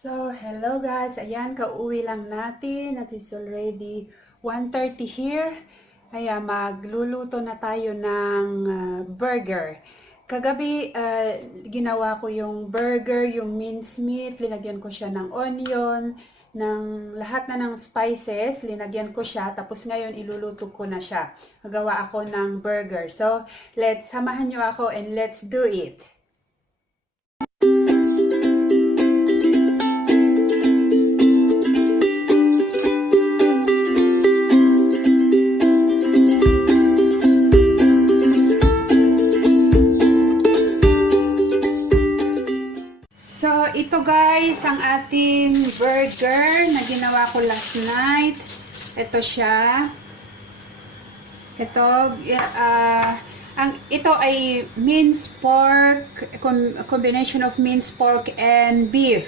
So, hello guys. Ayan, kauwi lang natin. It is already 1:30 here. Ayan, magluluto na tayo ng burger. Kagabi, ginawa ko yung burger, yung mincemeat. Linagyan ko siya ng onion, ng lahat na ng spices. Linagyan ko siya. Tapos ngayon, iluluto ko na siya. Magawa ako ng burger. So, samahan nyo ako and let's do it. Ito guys, ang ating burger na ginawa ko last night. Ito siya. Ito ay minced pork, combination of minced pork and beef.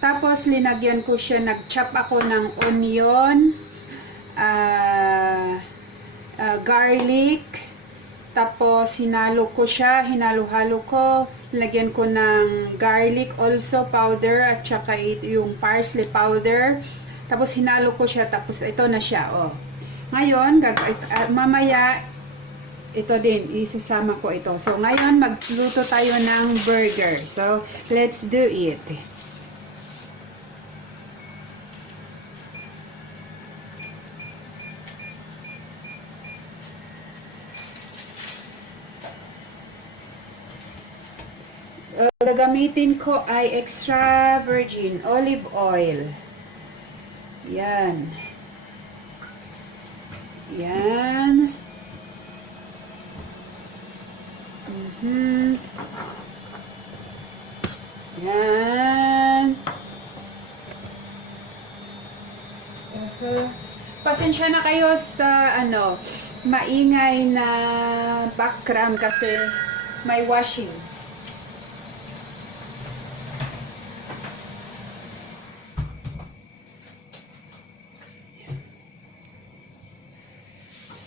Tapos linagyan ko siya, nag-chop ako ng onion, garlic. Tapos hinalo ko siya, hinalo-halo ko. Lagyan ko ng garlic also powder at saka yung parsley powder. Tapos hinalo ko siya, tapos ito na siya, oh. Ngayon, mamaya ito din isasama ko ito. So ngayon magluto tayo ng burger. So let's do it. Gagamitin ko ay extra virgin olive oil. Yan. Yan. Yan. Pasensya na kayo sa maingay na background kasi may washing.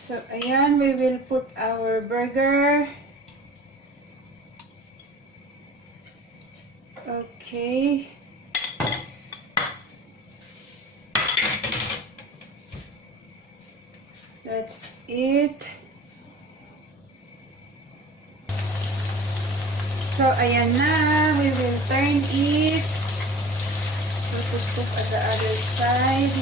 So, ayan, we will put our burger. Okay. That's it. So, ayan na. We will turn it. So, put at the other side.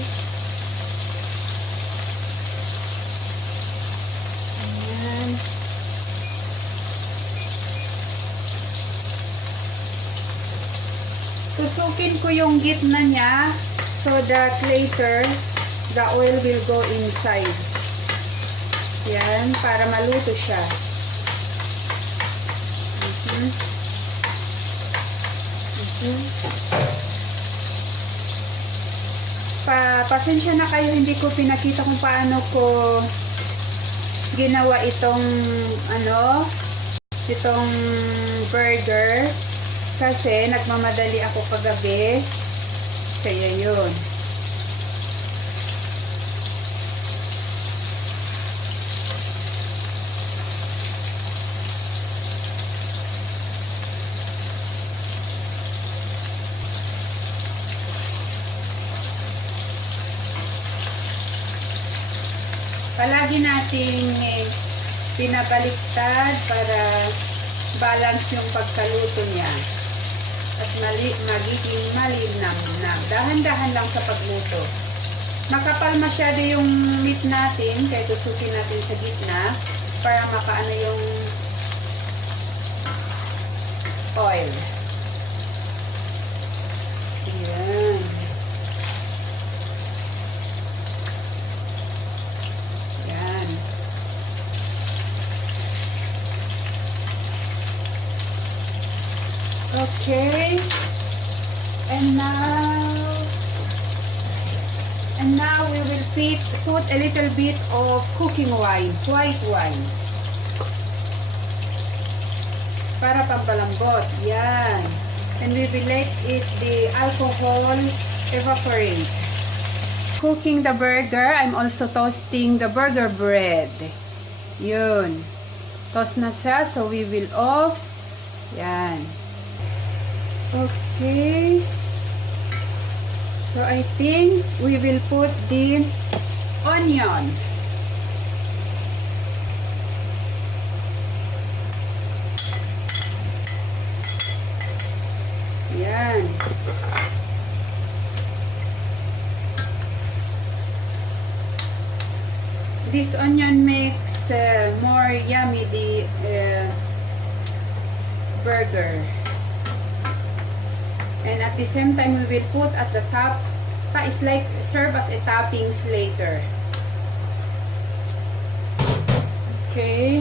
Tusukin ko yung gitna niya so that later the oil will go inside. Yan, para maluto siya. Pasensya na kayo, hindi ko pinakita kung paano ko ginawa itong itong burger. Kasi nagmamadali ako kagabi. Kaya yun. Palagi nating pinabaliktad para balance yung pagkaluto niya. At magiging malinam na. Dahan-dahan lang sa pagluto. Makapal masyado yung meat natin, kaya tusukin natin sa gitna para makaano yung oil. Ayan. Ayan. Okay, and now we will put a little bit of cooking wine, white wine, para pampalambot. Yan, and we will let the alcohol evaporate. Cooking the burger, I'm also toasting the burger bread. Yun, toast na siya, so we will off. Yan. Okay. So I think we will put the onion. Yan. This onion makes more yummy the burger. And at the same time, we will put at the top, it's like serve as a toppings later. Okay.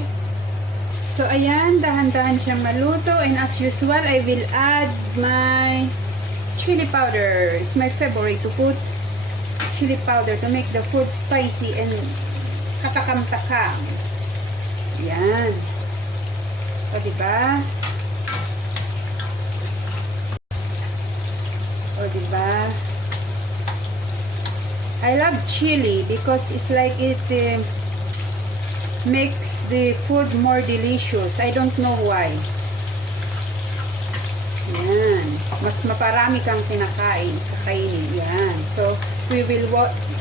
So, ayan, dahan-dahan siya maluto. And as usual, I will add my chili powder. It's my favorite to put chili powder to make the food spicy and katakam-takam. Ayan. O, diba? O, diba? I love chili because it's like it makes the food more delicious. I don't know why. Yan. Mas maparami kang kakainin. Yan. So, we will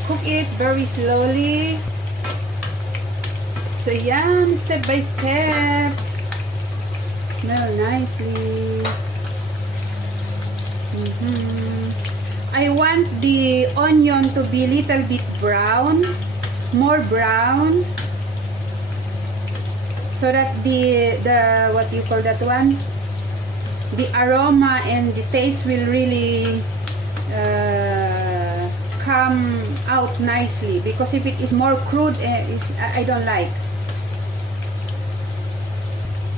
cook it very slowly. So, yan. Step by step. Smell nicely. I want the onion to be little bit brown, more brown, so that the what do you call that one? The aroma and the taste will really come out nicely. Because if it is more crude, I don't like.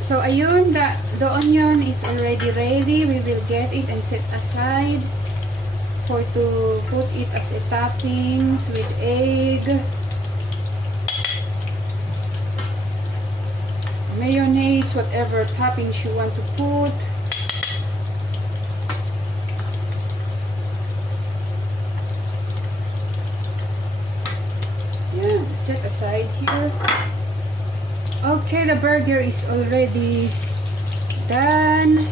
So ayun, the onion is already ready. We will get it and set aside for to put it as a toppings with egg, mayonnaise, whatever toppings you want to put. Yeah, set aside here. Okay, the burger is already done.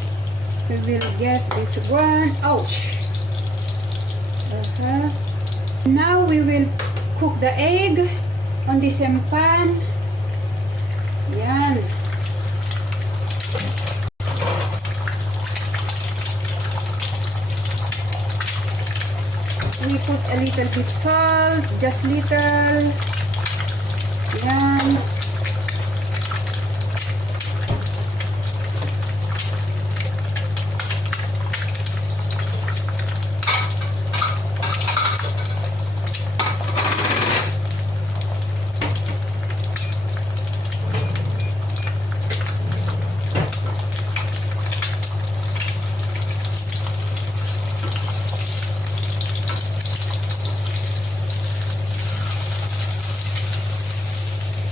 We will get this one. Ouch! Now we will cook the egg on the same pan. Yan. We put a little bit salt, just little. Yan.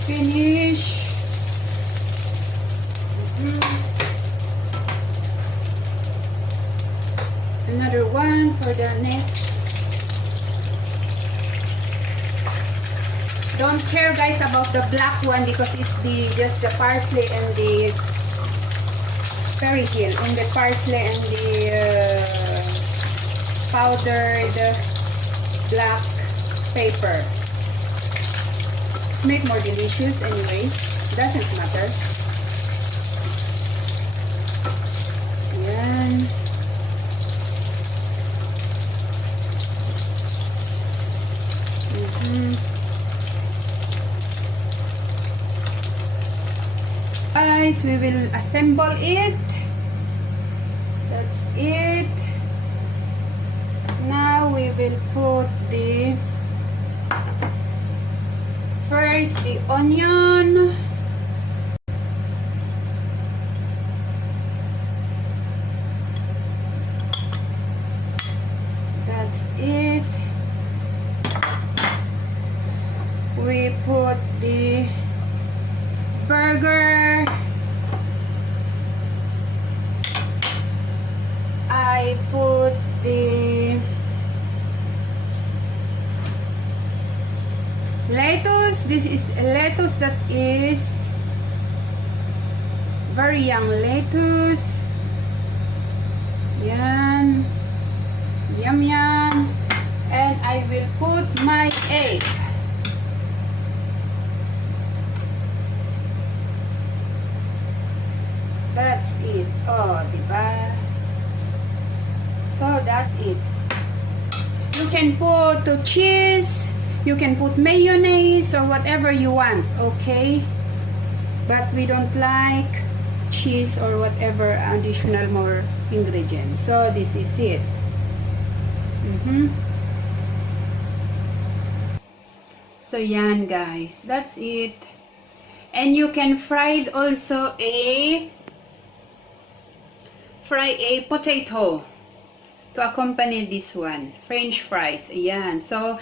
Finish. Another one for the next. Don't care guys about the black one because it's just the parsley and the perihil, and the parsley and the powdered black pepper. Make more delicious anyway. Doesn't matter. Yan. Guys, we will assemble it. That's it. Now we will put the first the onion, that's it. We put the burger. I put the lettuce. This is a lettuce that is very young lettuce. Yan. Yum yum. I will put my egg. That's it. Oh, diba? So, that's it. You can put cheese, you can put mayonnaise, or whatever you want, okay? But we don't like cheese or whatever additional more ingredients. So, this is it. So, yan guys. That's it. And you can fry also fry a potato to accompany this one. French fries. Ayan. So,